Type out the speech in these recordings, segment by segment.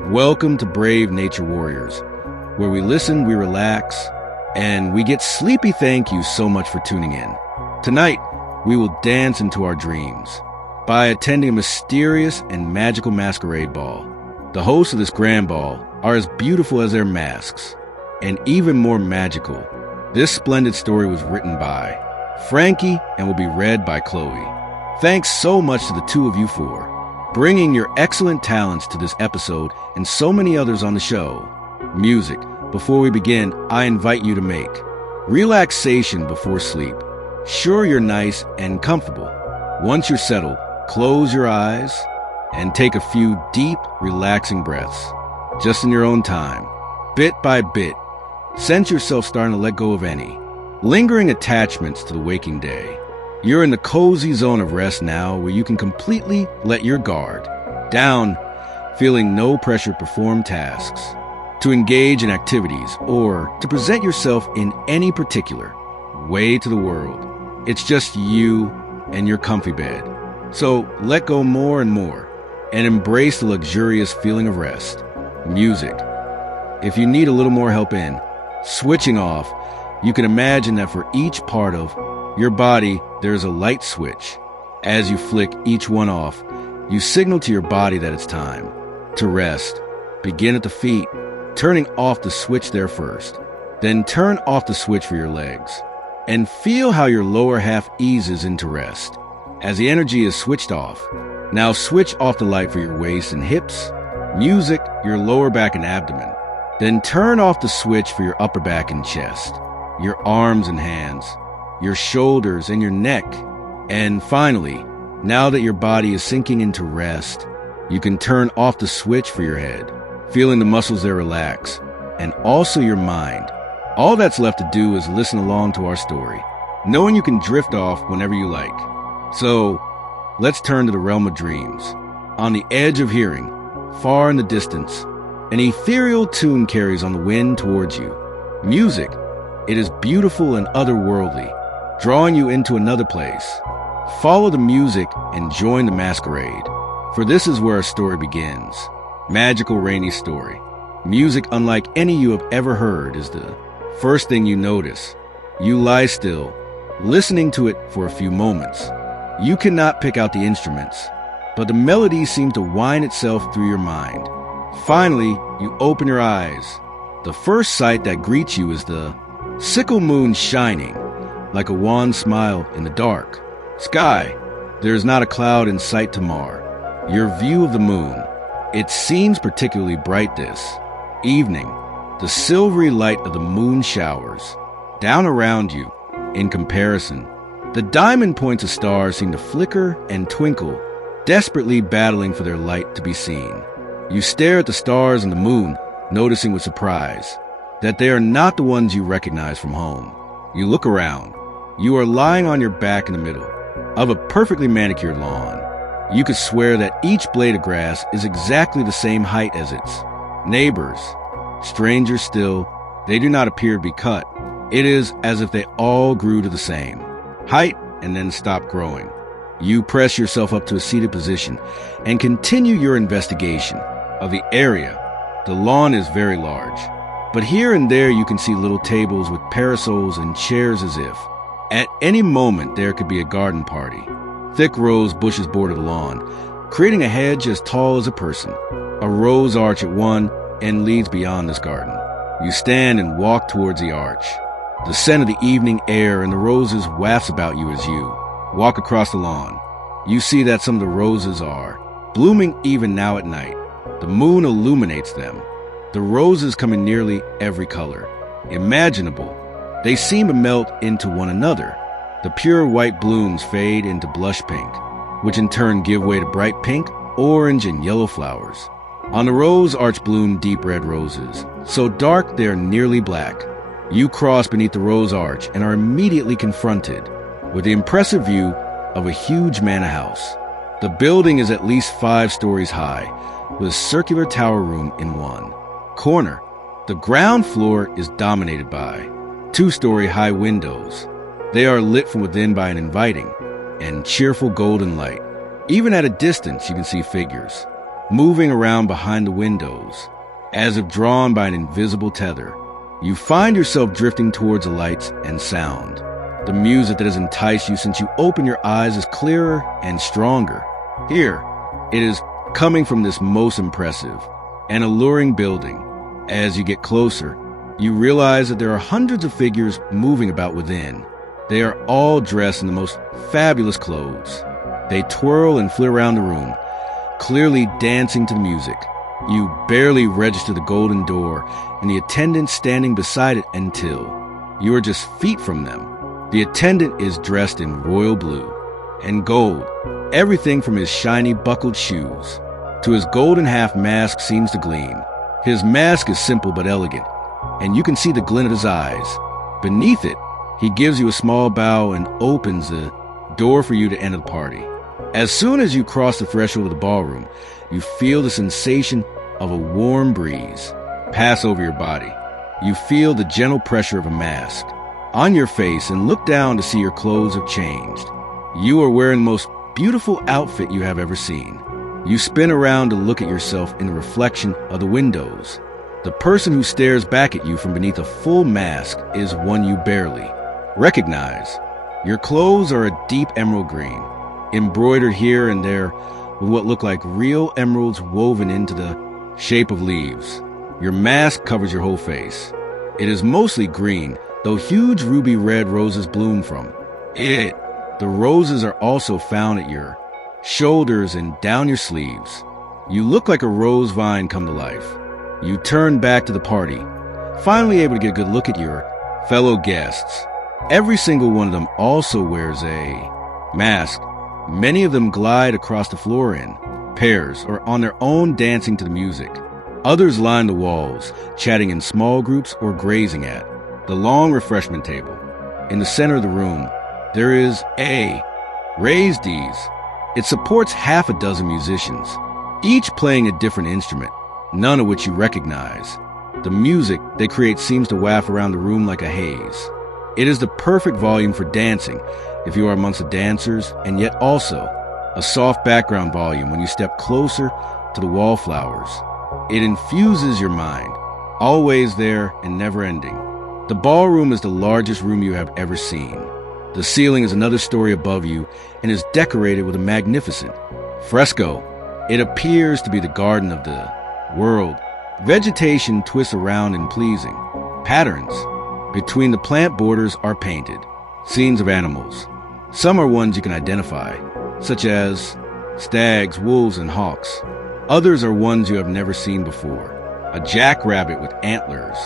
Welcome to Brave Nature Warriors, where we listen, we relax, and we get sleepy. Thank you so much for tuning in. Tonight, we will dance into our dreams by attending a mysterious and magical masquerade ball. The hosts of this grand ball are as beautiful as their masks, and even more magical. This splendid story was written by Frankie and will be read by Chloe. Thanks so much to the two of you for bringing your excellent talents to this episode and so many others on the show. Music. Before we begin, I invite you to make relaxation before sleep. Sure, you're nice and comfortable. Once you're settled, close your eyes and take a few deep, relaxing breaths, just in your own time. Bit by bit, sense yourself starting to let go of any lingering attachments to the waking day. You're in the cozy zone of rest now, where you can completely let your guard down, feeling no pressure to perform tasks, to engage in activities, or to present yourself in any particular way to the world. It's just you and your comfy bed. So let go more and more and embrace the luxurious feeling of rest. Music. If you need a little more help in switching off, you can imagine that for each part of your body, there's a light switch. As you flick each one off, you signal to your body that it's time to rest. Begin at the feet, turning off the switch there first. Then turn off the switch for your legs. And feel how your lower half eases into rest. As the energy is switched off, now switch off the light for your waist and hips. Music, your lower back and abdomen. Then turn off the switch for your upper back and chest, your arms and hands, your shoulders and your neck. And finally, now that your body is sinking into rest, you can turn off the switch for your head, feeling the muscles there relax, and also your mind. All that's left to do is listen along to our story, knowing you can drift off whenever you like. So, let's turn to the realm of dreams. On the edge of hearing, far in the distance, an ethereal tune carries on the wind towards you. Music. It is beautiful and otherworldly, drawing you into another place. Follow the music and join the masquerade, for this is where our story begins. Magical rainy story. Music unlike any you have ever heard is the first thing you notice. You lie still, listening to it for a few moments. You cannot pick out the instruments, but the melody seems to wind itself through your mind. Finally, you open your eyes. The first sight that greets you is the sickle moon shining like a wan smile in the dark sky. There is not a cloud in sight to mar your view of the moon. It seems particularly bright this evening. The silvery light of the moon showers down around you. In comparison, the diamond points of stars seem to flicker and twinkle, desperately battling for their light to be seen. You stare at the stars and the moon, noticing with surprise that they are not the ones you recognize from home. You look around. You are lying on your back in the middle of a perfectly manicured lawn. You could swear that each blade of grass is exactly the same height as its neighbors. Stranger still, they do not appear to be cut. It is as if they all grew to the same height and then stopped growing. You press yourself up to a seated position and continue your investigation of the area. The lawn is very large, but here and there you can see little tables with parasols and chairs as if at any moment there could be a garden party. Thick rose bushes border the lawn, creating a hedge as tall as a person. A rose arch at one end leads beyond this garden. You stand and walk towards the arch. The scent of the evening air and the roses wafts about you as you walk across the lawn. You see that some of the roses are blooming even now at night. The moon illuminates them. The roses come in nearly every color imaginable. They seem to melt into one another. The pure white blooms fade into blush pink, which in turn give way to bright pink, orange, and yellow flowers. On the rose arch bloom deep red roses, so dark they are nearly black. You cross beneath the rose arch and are immediately confronted with the impressive view of a huge manor house. The building is at least 5 stories high, with a circular tower room in one corner. The ground floor is dominated by 2-story high windows. They are lit from within by an inviting and cheerful golden light. Even at a distance, you can see figures moving around behind the windows, as if drawn by an invisible tether. You find yourself drifting towards the lights and sound. The music that has enticed you since you opened your eyes is clearer and stronger. Here, it is coming from this most impressive and alluring building. As you get closer, you realize that there are hundreds of figures moving about within. They are all dressed in the most fabulous clothes. They twirl and flit around the room, clearly dancing to the music. You barely register the golden door and the attendant standing beside it until you are just feet from them. The attendant is dressed in royal blue and gold. Everything from his shiny buckled shoes to his golden half mask seems to gleam. His mask is simple but elegant, and you can see the glint of his eyes. Beneath it, he gives you a small bow and opens the door for you to enter the party. As soon as you cross the threshold of the ballroom, you feel the sensation of a warm breeze pass over your body. You feel the gentle pressure of a mask on your face and look down to see your clothes have changed. You are wearing the most beautiful outfit you have ever seen. You spin around to look at yourself in the reflection of the windows. The person who stares back at you from beneath a full mask is one you barely recognize. Your clothes are a deep emerald green, embroidered here and there with what look like real emeralds woven into the shape of leaves. Your mask covers your whole face. It is mostly green, though huge ruby red roses bloom from it. The roses are also found at your shoulders and down your sleeves. You look like a rose vine come to life. You turn back to the party, finally able to get a good look at your fellow guests. Every single one of them also wears a mask. Many of them glide across the floor in pairs or on their own, dancing to the music. Others line the walls, chatting in small groups or grazing at the long refreshment table. In the center of the room, there is a raised dais. It supports half a dozen musicians, each playing a different instrument, none of which you recognize. The music they create seems to waft around the room like a haze. It is the perfect volume for dancing if you are amongst the dancers, and yet also a soft background volume when you step closer to the wallflowers. It infuses your mind, always there and never ending. The ballroom is the largest room you have ever seen. The ceiling is another story above you and is decorated with a magnificent fresco. It appears to be the garden of the world. Vegetation twists around in pleasing patterns. Between the plant borders are painted scenes of animals. Some are ones you can identify, such as stags, wolves, and hawks. Others are ones you have never seen before. A jackrabbit with antlers,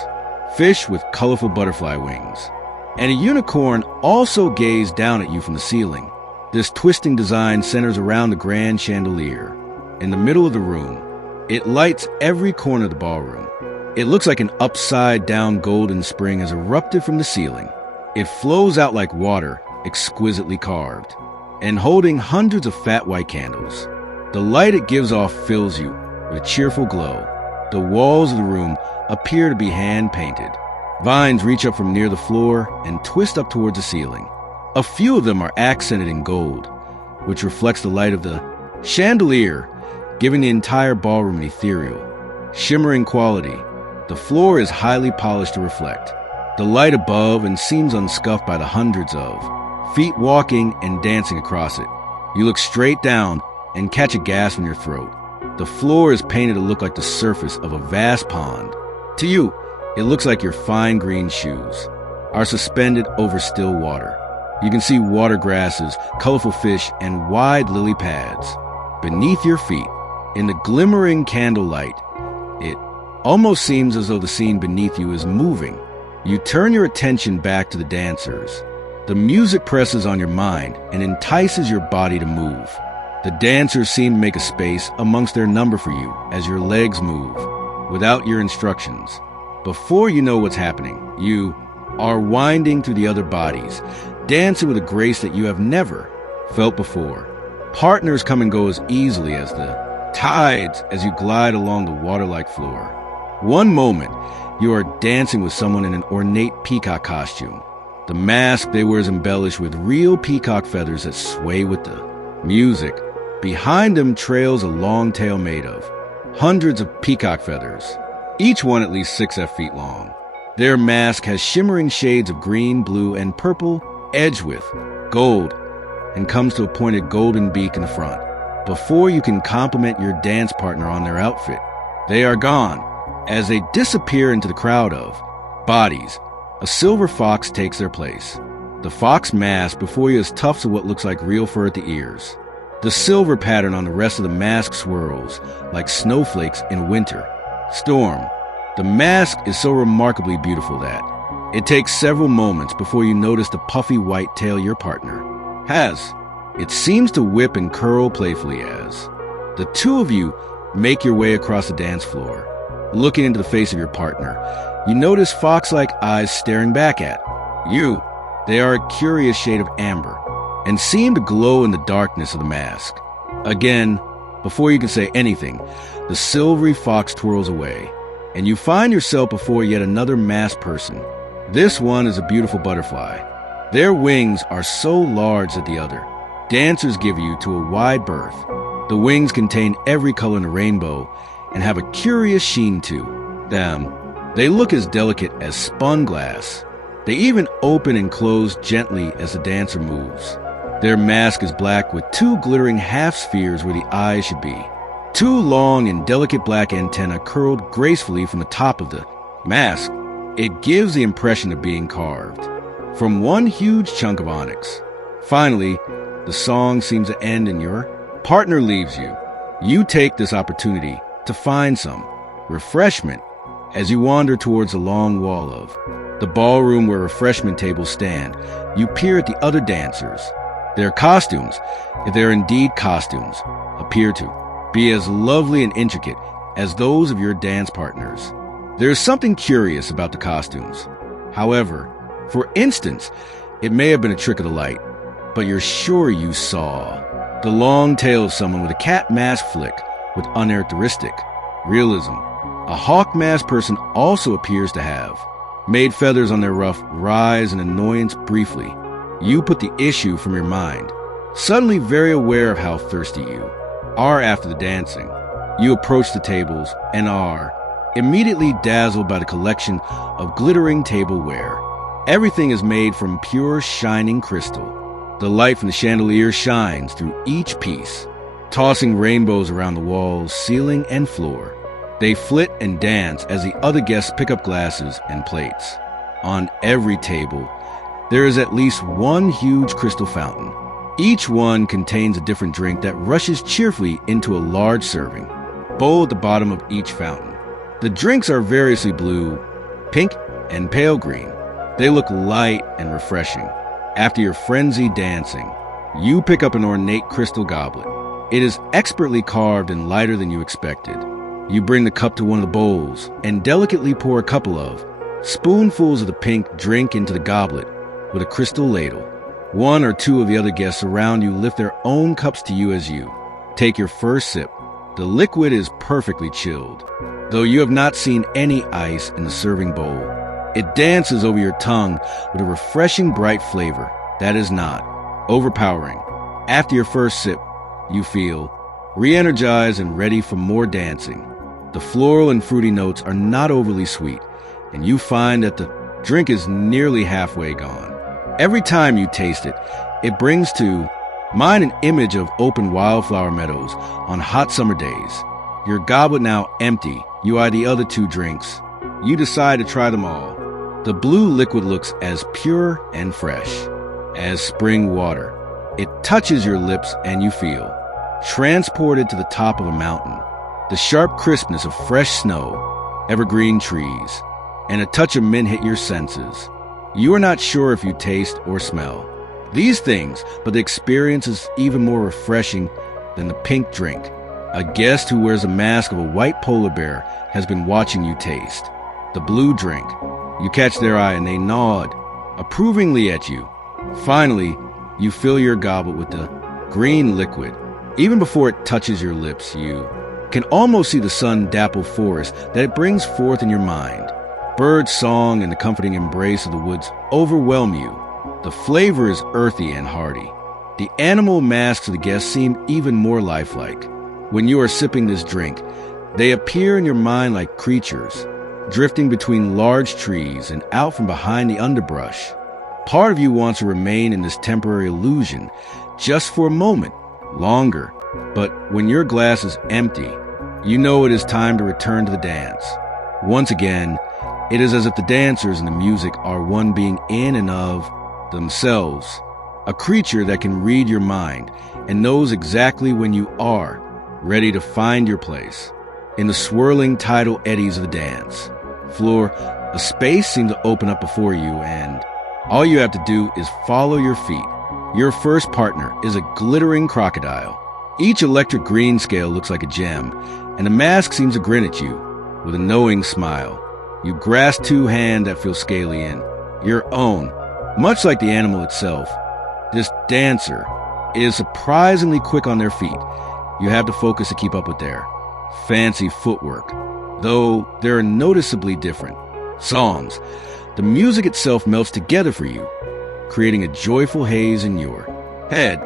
fish with colorful butterfly wings, and a unicorn also gaze down at you from the ceiling. This twisting design centers around the grand chandelier in the middle of the room. It lights every corner of the ballroom. It looks like an upside-down golden spring has erupted from the ceiling. It flows out like water, exquisitely carved, and holding hundreds of fat white candles. The light it gives off fills you with a cheerful glow. The walls of the room appear to be hand-painted. Vines reach up from near the floor and twist up towards the ceiling. A few of them are accented in gold, which reflects the light of the chandelier, giving the entire ballroom an ethereal, shimmering quality. The floor is highly polished to reflect the light above and seems unscuffed by the hundreds of feet walking and dancing across it. You look straight down and catch a gasp in your throat. The floor is painted to look like the surface of a vast pond. To you, it looks like your fine green shoes are suspended over still water. You can see water grasses, colorful fish, and wide lily pads beneath your feet. In the glimmering candlelight, it almost seems as though the scene beneath you is moving. You turn your attention back to the dancers. The music presses on your mind and entices your body to move. The dancers seem to make a space amongst their number for you as your legs move, without your instructions. Before you know what's happening, you are winding through the other bodies, dancing with a grace that you have never felt before. Partners come and go as easily as the tides as you glide along the water-like floor. One moment, you are dancing with someone in an ornate peacock costume. The mask they wear is embellished with real peacock feathers that sway with the music. Behind them trails a long tail made of hundreds of peacock feathers, each one at least 6 feet long. Their mask has shimmering shades of green, blue, and purple, edged with gold, and comes to a pointed golden beak in the front. Before you can compliment your dance partner on their outfit, they are gone. As they disappear into the crowd of bodies, a silver fox takes their place. The fox mask before you has tufts of what looks like real fur at the ears. The silver pattern on the rest of the mask swirls like snowflakes in a winter storm. The mask is so remarkably beautiful that it takes several moments before you notice the puffy white tail your partner has. It seems to whip and curl playfully as the two of you make your way across the dance floor. Looking into the face of your partner, you notice fox-like eyes staring back at you. They are a curious shade of amber and seem to glow in the darkness of the mask. Again, before you can say anything, the silvery fox twirls away, and you find yourself before yet another masked person. This one is a beautiful butterfly. Their wings are so large that the other dancers give you to a wide berth. The wings contain every color in the rainbow and have a curious sheen to them. They look as delicate as spun glass. They even open and close gently as the dancer moves. Their mask is black with 2 glittering half-spheres where the eyes should be. 2 long and delicate black antennae curled gracefully from the top of the mask. It gives the impression of being carved from one huge chunk of onyx. Finally, the song seems to end and your partner leaves you. You take this opportunity to find some refreshment as you wander towards the long wall of the ballroom where refreshment tables stand. You peer at the other dancers. Their costumes, if they are indeed costumes, appear to be as lovely and intricate as those of your dance partners. There is something curious about the costumes. However, for instance, it may have been a trick of the light, but you're sure you saw the long tail of someone with a cat mask flick with uncharacteristic realism. A hawk masked person also appears to have made feathers on their ruff rise in annoyance briefly. You put the issue from your mind, suddenly very aware of how thirsty you are after the dancing. You approach the tables and are immediately dazzled by the collection of glittering tableware. Everything is made from pure shining crystal. The light from the chandelier shines through each piece, tossing rainbows around the walls, ceiling, and floor. They flit and dance as the other guests pick up glasses and plates. On every table, there is at least one huge crystal fountain. Each one contains a different drink that rushes cheerfully into a large serving bowl at the bottom of each fountain. The drinks are variously blue, pink, and pale green. They look light and refreshing. After your frenzied dancing, you pick up an ornate crystal goblet. It is expertly carved and lighter than you expected. You bring the cup to one of the bowls and delicately pour a couple of spoonfuls of the pink drink into the goblet with a crystal ladle. 1 or 2 of the other guests around you lift their own cups to you as you take your first sip. The liquid is perfectly chilled, though you have not seen any ice in the serving bowl. It dances over your tongue with a refreshing bright flavor that is not overpowering. After your first sip, you feel re-energized and ready for more dancing. The floral and fruity notes are not overly sweet, and you find that the drink is nearly halfway gone. Every time you taste it, it brings to mind an image of open wildflower meadows on hot summer days. Your goblet now empty, you eye the other 2 drinks. You decide to try them all. The blue liquid looks as pure and fresh as spring water. It touches your lips and you feel transported to the top of a mountain. The sharp crispness of fresh snow, evergreen trees, and a touch of mint hit your senses. You are not sure if you taste or smell these things, but the experience is even more refreshing than the pink drink. A guest who wears a mask of a white polar bear has been watching you taste the blue drink. You catch their eye and they nod approvingly at you. Finally, you fill your goblet with the green liquid. Even before it touches your lips, you can almost see the sun-dappled forest that it brings forth in your mind. Bird song and the comforting embrace of the woods overwhelm you. The flavor is earthy and hearty. The animal masks of the guests seem even more lifelike. When you are sipping this drink, they appear in your mind like creatures, drifting between large trees and out from behind the underbrush. Part of you wants to remain in this temporary illusion just for a moment, longer. But when your glass is empty, you know it is time to return to the dance. Once again, it is as if the dancers and the music are one being in and of themselves, a creature that can read your mind and knows exactly when you are ready to find your place. In the swirling tidal eddies of the dance floor, a space seems to open up before you, and all you have to do is follow your feet. Your first partner is a glittering crocodile. Each electric green scale looks like a gem, and the mask seems to grin at you with a knowing smile. You grasp two hands that feel scaly in your own. Much like the animal itself, this dancer is surprisingly quick on their feet. You have to focus to keep up with their fancy footwork, though they're noticeably different. Songs. The music itself melts together for you, creating a joyful haze in your head.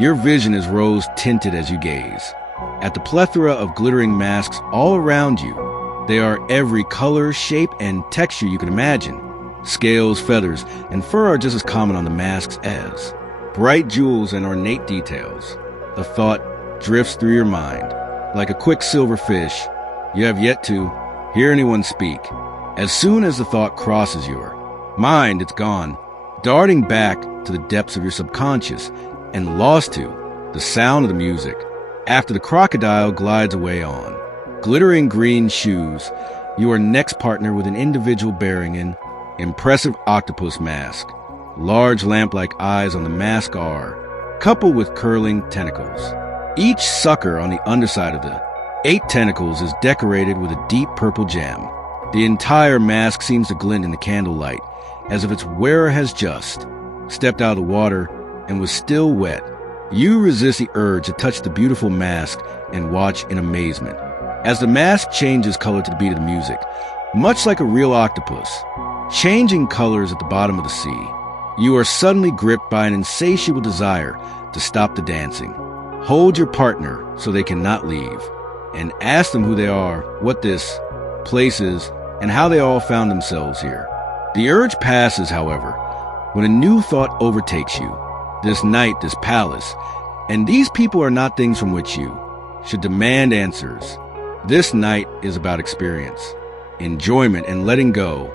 Your vision is rose-tinted as you gaze at the plethora of glittering masks all around you. They are every color, shape, and texture you can imagine. Scales, feathers, and fur are just as common on the masks as bright jewels and ornate details. The thought drifts through your mind. Like a quick silver fish, you have yet to hear anyone speak. As soon as the thought crosses your mind, it's gone, darting back to the depths of your subconscious and lost to the sound of the music. After the crocodile glides away on glittering green shoes, your next partner with an individual bearing an impressive octopus mask. Large lamp-like eyes on the mask are coupled with curling tentacles. Each sucker on the underside of the 8 tentacles is decorated with a deep purple gem. The entire mask seems to glint in the candlelight, as if its wearer has just stepped out of the water and was still wet. You resist the urge to touch the beautiful mask and watch in amazement. As the mask changes color to the beat of the music, much like a real octopus, changing colors at the bottom of the sea, you are suddenly gripped by an insatiable desire to stop the dancing. Hold your partner so they cannot leave, and ask them who they are, what this place is, and how they all found themselves here. The urge passes, however, when a new thought overtakes you. This night, this palace, and these people are not things from which you should demand answers. This night is about experience, enjoyment, and letting go.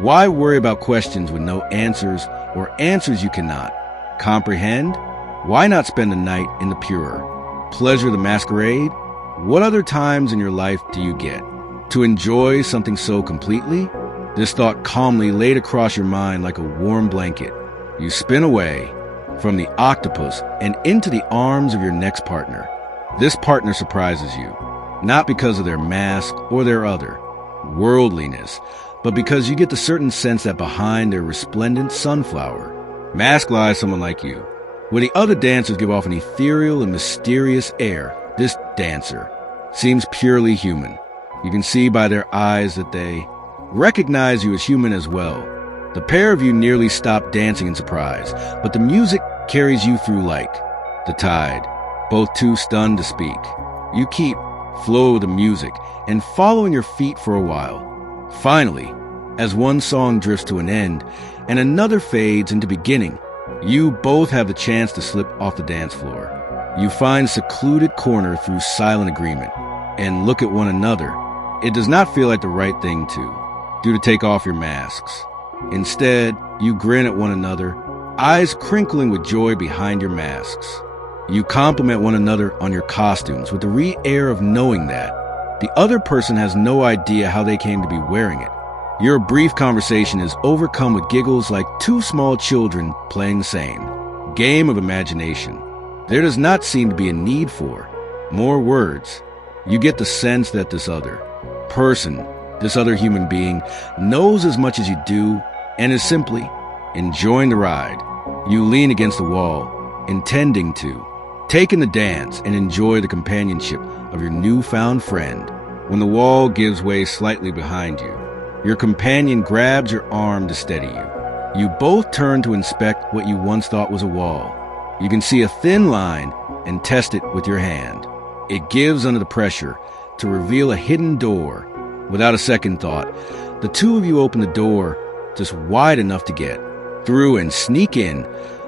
Why worry about questions with no answers or answers you cannot comprehend? Why not spend the night in the pure pleasure of the masquerade? What other times in your life do you get to enjoy something so completely? This thought calmly laid across your mind like a warm blanket. You spin away from the octopus and into the arms of your next partner. This partner surprises you, not because of their mask or their other worldliness, but because you get the certain sense that behind their resplendent sunflower mask lies someone like you. Where the other dancers give off an ethereal and mysterious air, this dancer seems purely human. You can see by their eyes that they recognize you as human as well. The pair of you nearly stop dancing in surprise, but the music carries you through like the tide, both too stunned to speak. You keep flow with the music and following your feet for a while. Finally, as one song drifts to an end and another fades into beginning, you both have the chance to slip off the dance floor. You find a secluded corner through silent agreement and look at one another. It does not feel like the right thing to take off your masks. Instead, you grin at one another, eyes crinkling with joy behind your masks. You compliment one another on your costumes with the air of knowing that the other person has no idea how they came to be wearing it. Your brief conversation is overcome with giggles like two small children playing the same game of imagination. There does not seem to be a need for more words. You get the sense that this other person, this other human being, knows as much as you do and is simply enjoying the ride. You lean against the wall, intending to take in the dance and enjoy the companionship of your newfound friend. When the wall gives way slightly behind you, your companion grabs your arm to steady you. You both turn to inspect what you once thought was a wall. You can see a thin line and test it with your hand. It gives under the pressure to reveal a hidden door. Without a second thought, the two of you open the door just wide enough to get through and sneak in,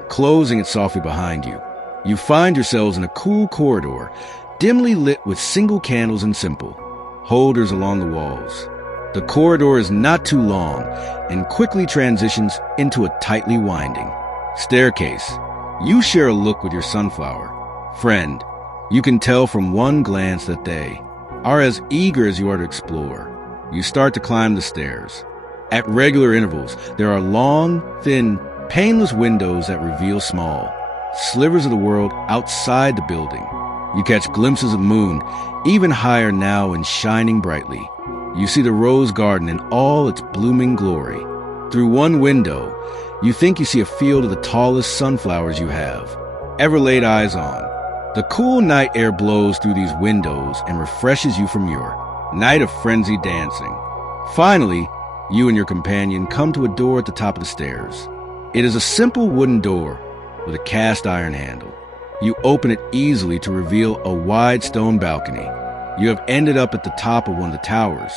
closing it softly behind you. You find yourselves in a cool corridor, dimly lit with single candles and simple holders along the walls. The corridor is not too long and quickly transitions into a tightly winding staircase. You share a look with your sunflower friend. You can tell from one glance that they are as eager as you are to explore. You start to climb the stairs. At regular intervals, there are long, thin, painless windows that reveal small slivers of the world outside the building. You catch glimpses of moon, even higher now and shining brightly. You see the rose garden in all its blooming glory. Through one window, you think you see a field of the tallest sunflowers you have ever laid eyes on. The cool night air blows through these windows and refreshes you from your night of frenzied dancing. Finally, you and your companion come to a door at the top of the stairs. It is a simple wooden door with a cast iron handle. You open it easily to reveal a wide stone balcony. You have ended up at the top of one of the towers.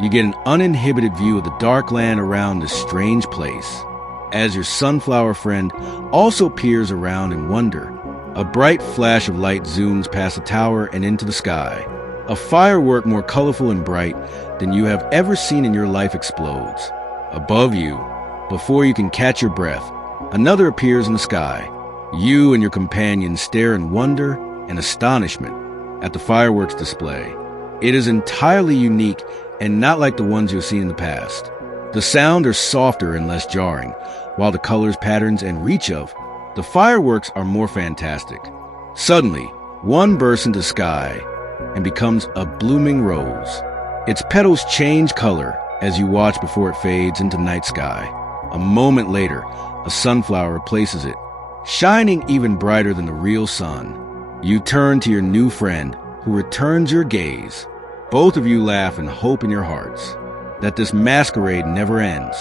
You get an uninhibited view of the dark land around this strange place. As your sunflower friend also peers around in wonder, a bright flash of light zooms past the tower and into the sky. A firework more colorful and bright than you have ever seen in your life explodes. Above you, before you can catch your breath, another appears in the sky. You and your companion stare in wonder and astonishment at the fireworks display. It is entirely unique and not like the ones you've seen in the past. The sound are softer and less jarring, while the colors, patterns, and reach of the fireworks are more fantastic. Suddenly, one bursts into the sky and becomes a blooming rose. Its petals change color as you watch before it fades into night sky. A moment later, a sunflower replaces it, shining even brighter than the real sun. You turn to your new friend, who returns your gaze. Both of you laugh and hope in your hearts that this masquerade never ends.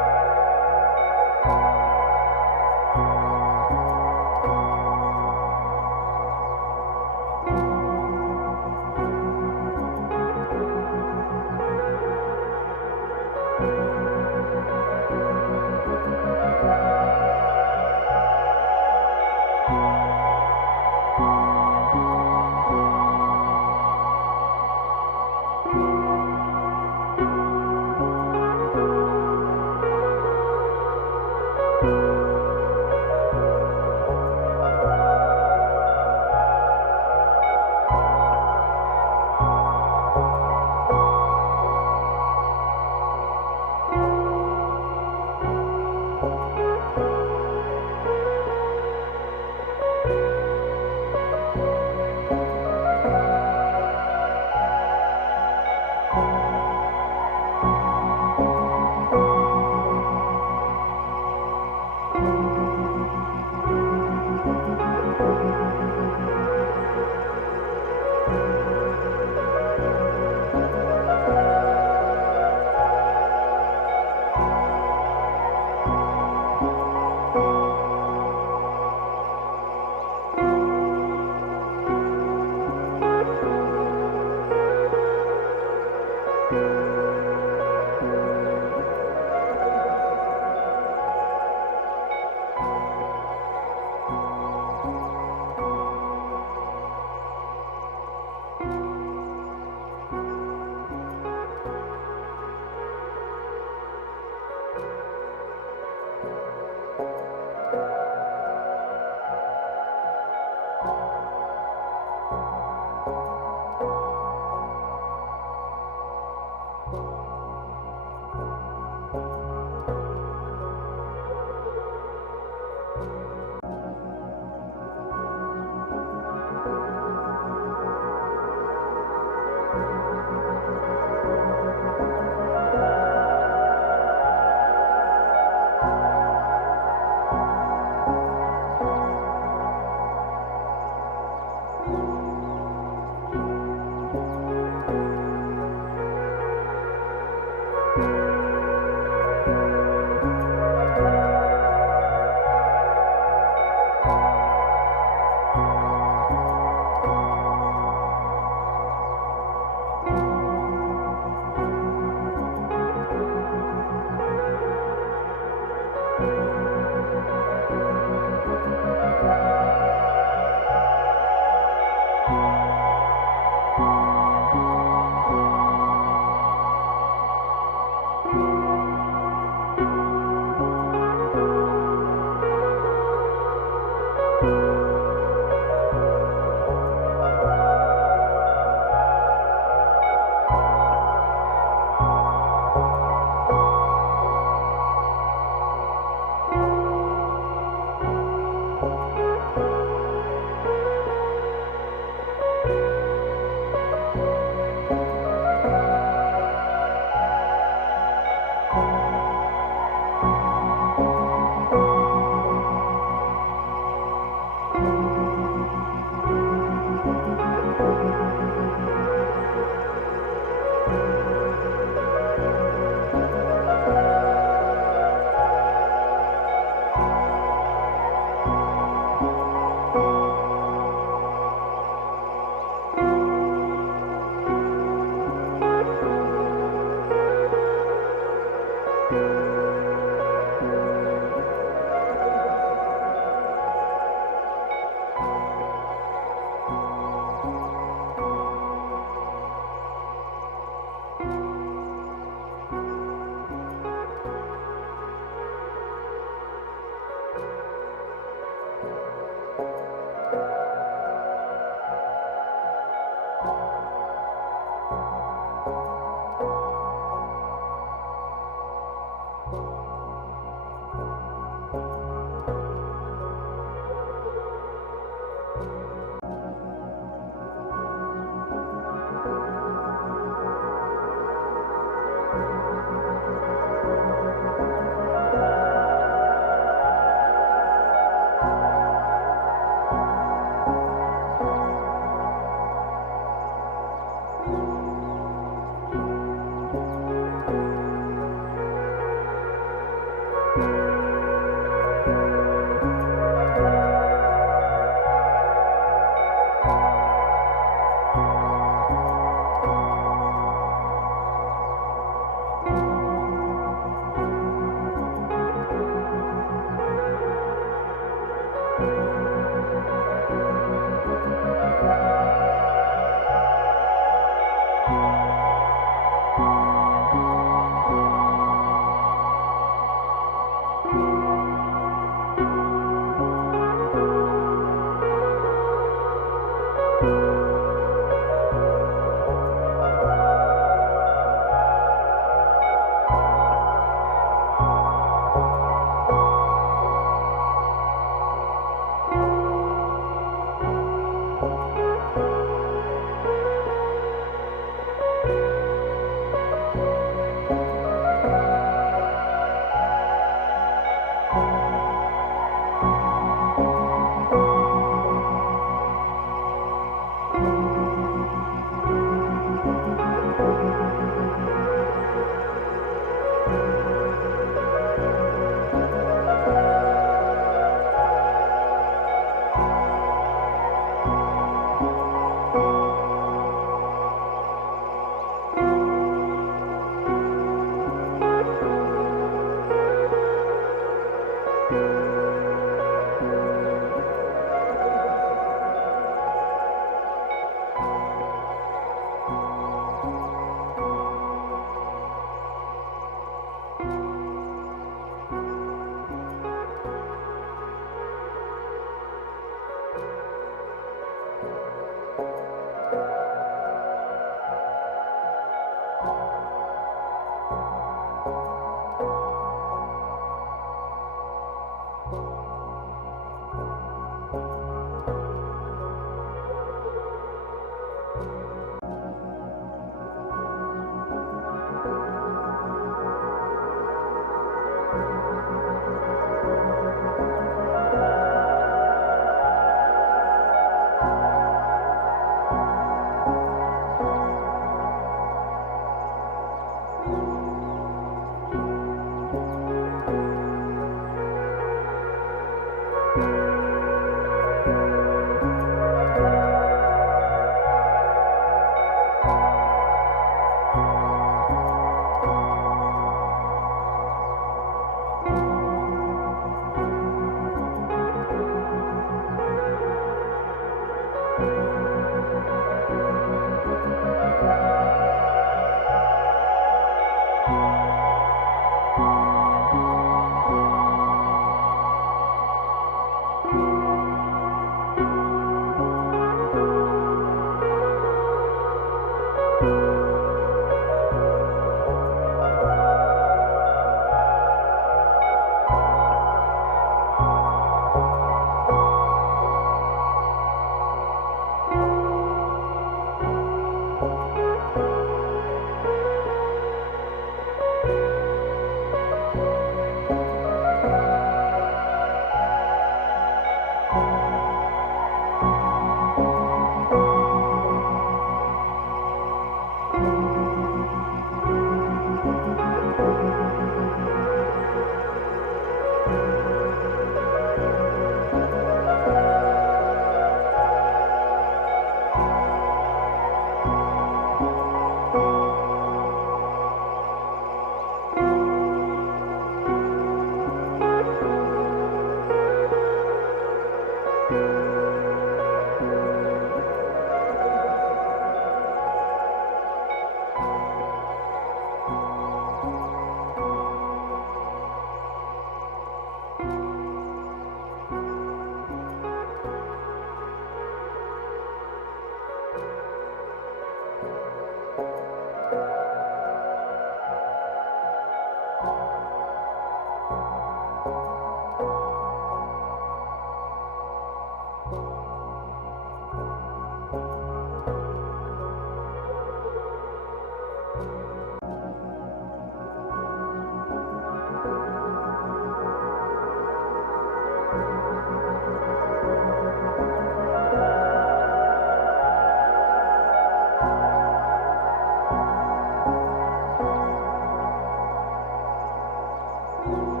you.